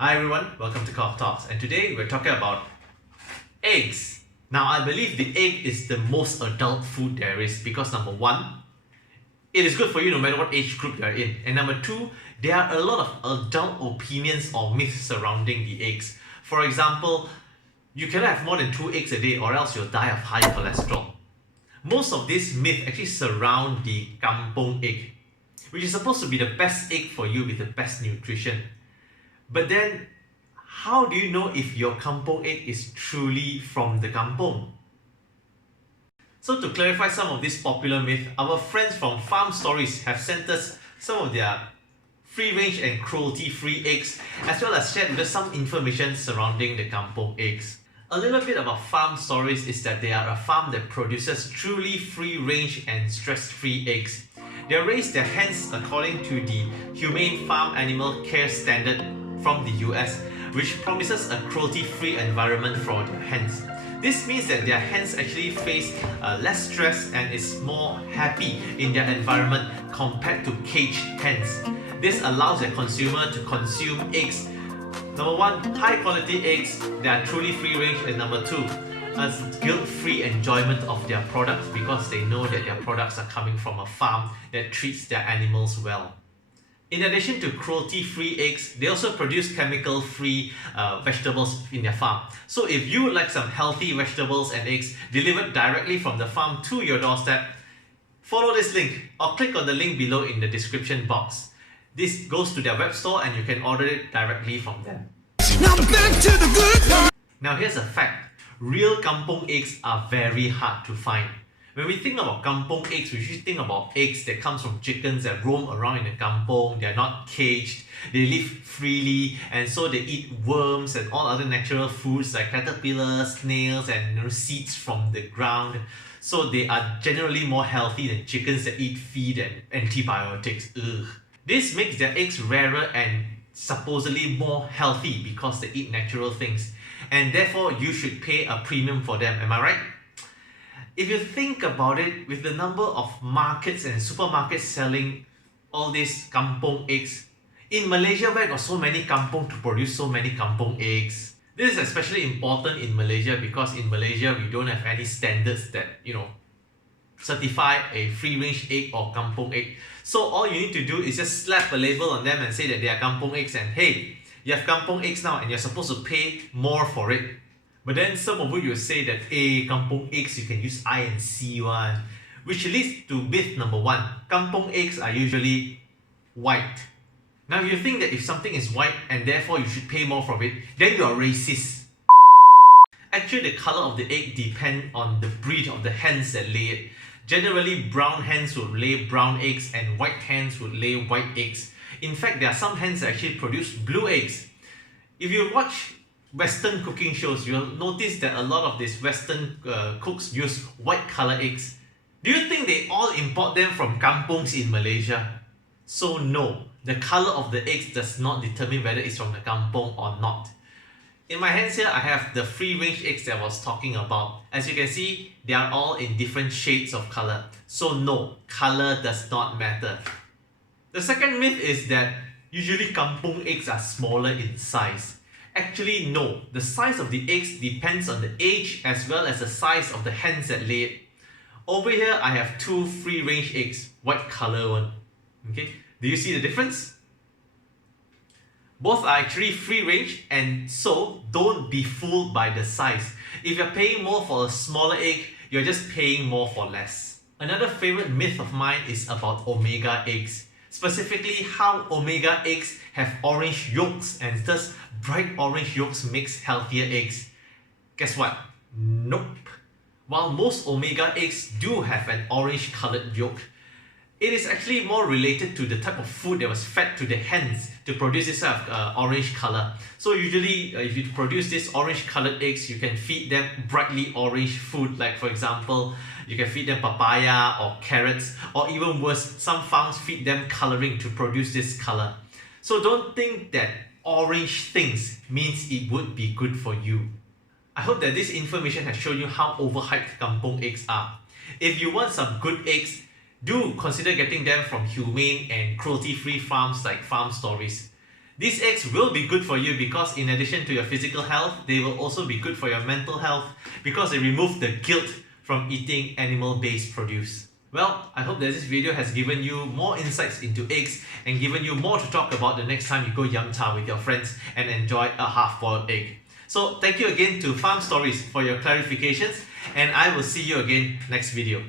Hi everyone, welcome to Kok Talks, and today we're talking about eggs. Now I believe the egg is the most adult food there is because number one, it is good for you no matter what age group you're in, and number two, there are a lot of adult opinions or myths surrounding the eggs. For example, you cannot have more than 2 eggs a day or else you'll die of high cholesterol. Most of these myths actually surround the Kampung egg, which is supposed to be the best egg for you with the best nutrition. But then, how do you know if your kampung egg is truly from the kampung? So to clarify some of this popular myth, our friends from Farm Stories have sent us some of their free-range and cruelty-free eggs, as well as shared with us some information surrounding the kampung eggs. A little bit about Farm Stories is that they are a farm that produces truly free-range and stress-free eggs. They raise their hens according to the Humane Farm Animal Care Standard from the US, which promises a cruelty-free environment for their hens. This means that their hens actually face less stress and is more happy in their environment compared to caged hens. This allows the consumer to consume eggs. Number one, high quality eggs that are truly free range, and number two, a guilt-free enjoyment of their products because they know that their products are coming from a farm that treats their animals well. In addition to cruelty-free eggs, they also produce chemical-free vegetables in their farm. So if you would like some healthy vegetables and eggs delivered directly from the farm to your doorstep, follow this link or click on the link below in the description box. This goes to their web store and you can order it directly from them. Now here's a fact. Real kampung eggs are very hard to find. When we think about kampung eggs, we usually think about eggs that comes from chickens that roam around in the kampung. They're not caged, they live freely, and so they eat worms and all other natural foods like caterpillars, snails, and seeds from the ground. So they are generally more healthy than chickens that eat feed and antibiotics. Ugh. This makes their eggs rarer and supposedly more healthy because they eat natural things. And therefore, you should pay a premium for them. Am I right? If you think about it, with the number of markets and supermarkets selling all these kampung eggs, in Malaysia where got so many kampung to produce so many kampung eggs. This is especially important in Malaysia because in Malaysia we don't have any standards that, certify a free-range egg or kampung egg. So all you need to do is just slap a label on them and say that they are kampung eggs and hey, you have kampung eggs now and you're supposed to pay more for it. But then some of you will say that kampung eggs you can use I and C one, which leads to myth number one. Kampung eggs are usually white. Now if you think that if something is white and therefore you should pay more for it, then you are racist. Actually, the color of the egg depends on the breed of the hens that lay it. Generally, brown hens would lay brown eggs and white hens would lay white eggs. In fact, there are some hens that actually produce blue eggs. If you watch Western cooking shows, you'll notice that a lot of these Western cooks use white color eggs. Do you think they all import them from kampungs in Malaysia? So no, the color of the eggs does not determine whether it's from the kampung or not. In my hands here, I have the free-range eggs that I was talking about. As you can see, they are all in different shades of color. So no, color does not matter. The second myth is that usually kampung eggs are smaller in size. Actually, no. The size of the eggs depends on the age as well as the size of the hens that lay it. Over here, I have two free-range eggs, white color one. Okay, do you see the difference? Both are actually free-range, and so don't be fooled by the size. If you're paying more for a smaller egg, you're just paying more for less. Another favorite myth of mine is about omega eggs. Specifically, how omega eggs have orange yolks and thus bright orange yolks makes healthier eggs. Guess what? Nope. While most omega eggs do have an orange colored yolk, it is actually more related to the type of food that was fed to the hens to produce this type of orange color. So usually if you produce this orange colored eggs, you can feed them brightly orange food, like for example, you can feed them papaya or carrots, or even worse, some farms feed them coloring to produce this color. So don't think that orange things means it would be good for you. I hope that this information has shown you how overhyped kampung eggs are. If you want some good eggs, do consider getting them from humane and cruelty-free farms like Farm Stories. These eggs will be good for you because in addition to your physical health, they will also be good for your mental health because they remove the guilt from eating animal-based produce. Well, I hope that this video has given you more insights into eggs and given you more to talk about the next time you go yum cha with your friends and enjoy a half-boiled egg. So thank you again to Farm Stories for your clarifications, and I will see you again next video.